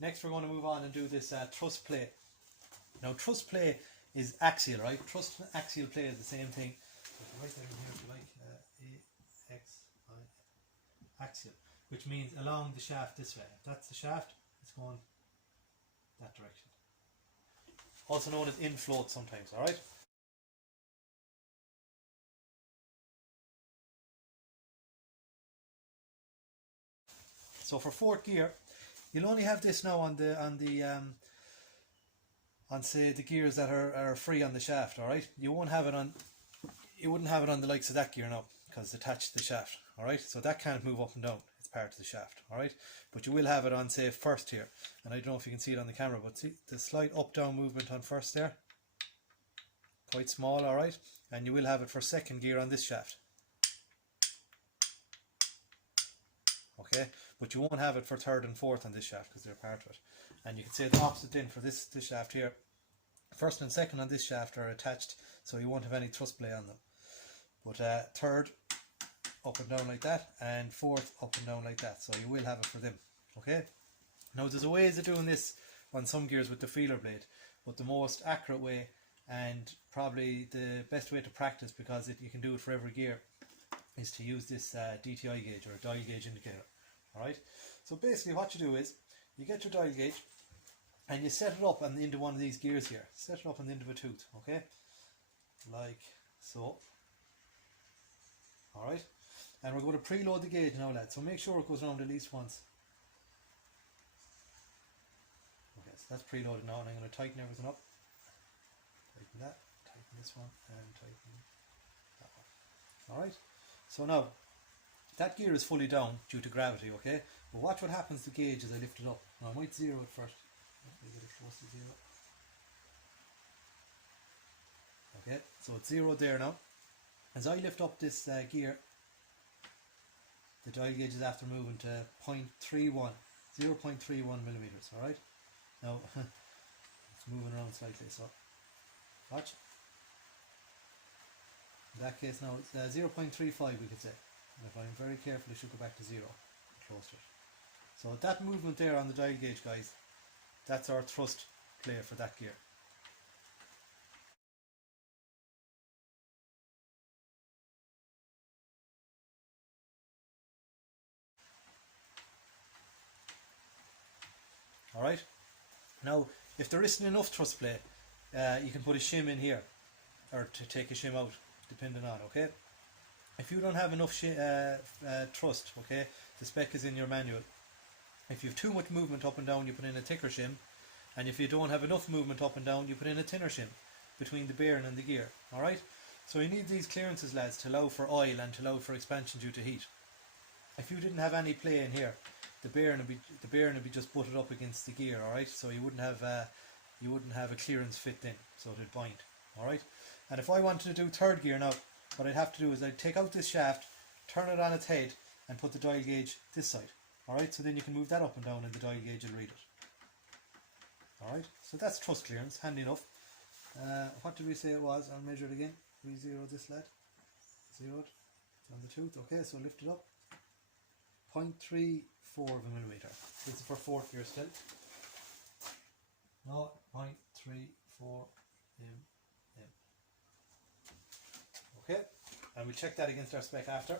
Next we're going to move on and do this truss play. Now truss play is axial, right? Truss axial play is the same thing. So if you write that in here if you like, axial, which means along the shaft this way. If that's the shaft, it's going that direction. Also known as in float sometimes, alright? So for fourth gear, you'll only have this now on say the gears that are free on the shaft, alright? You wouldn't have it on the likes of that gear now, because it's attached to the shaft, alright? So that can't move up and down, it's part of the shaft, alright? But you will have it on, say, first here, and I don't know if you can see it on the camera, but see the slight up-down movement on first there? Quite small, alright? And you will have it for second gear on this shaft. Okay, but you won't have it for third and fourth on this shaft because they're part of it. And you can say the opposite then for this shaft here. First and second on this shaft are attached, so you won't have any thrust play on them. But third up and down like that, and fourth up and down like that, so you will have it for them. Okay. Now there's a ways of doing this on some gears with the feeler blade, but the most accurate way and probably the best way to practice, because you can do it for every gear, is to use this DTI gauge, or a dial gauge indicator. Alright, so basically what you do is you get your dial gauge and you set it up into one of these gears here. Set it up on the end of a tooth, okay, like so. Alright, and we're going to preload the gauge now, lads, so make sure it goes around at least once. Okay, so that's preloaded now, and I'm going to tighten everything up. Tighten that, tighten this one, and tighten that one. Alright, so now that gear is fully down due to gravity, okay? But watch what happens to the gauge as I lift it up. Now I might zero it first. Get it close to zero. Okay, so it's zeroed there now. As I lift up this gear, the dial gauge is after moving to 0.31 millimeters, alright? Now, it's moving around slightly, so watch. In that case now it's 0.35 we could say. And if I'm very careful, it should go back to zero, close to it. So that movement there on the dial gauge, guys, that's our thrust play for that gear. Alright, now if there isn't enough thrust play, you can put a shim in here, or to take a shim out, depending on, okay? If you don't have enough thrust, okay, the spec is in your manual. If you have too much movement up and down, you put in a thicker shim, and if you don't have enough movement up and down, you put in a thinner shim between the bearing and the gear. Alright, so you need these clearances, lads, to allow for oil and to allow for expansion due to heat. If you didn't have any play in here, the bearing would be just butted up against the gear, alright, so you wouldn't have a clearance fit in, so it'd bind. Alright, and if I wanted to do third gear now, what I'd have to do is I'd take out this shaft, turn it on its head, and put the dial gauge this side. Alright, so then you can move that up and down and the dial gauge will read it. Alright, so that's thrust clearance, handy enough. What did we say it was? I'll measure it again. We zeroed this, lad. Zeroed. It's on the tooth. Okay, so lift it up. 0.34 of a millimeter. This is for fourth gear still. No, 0.34 mm. Okay, and we'll check that against our spec after.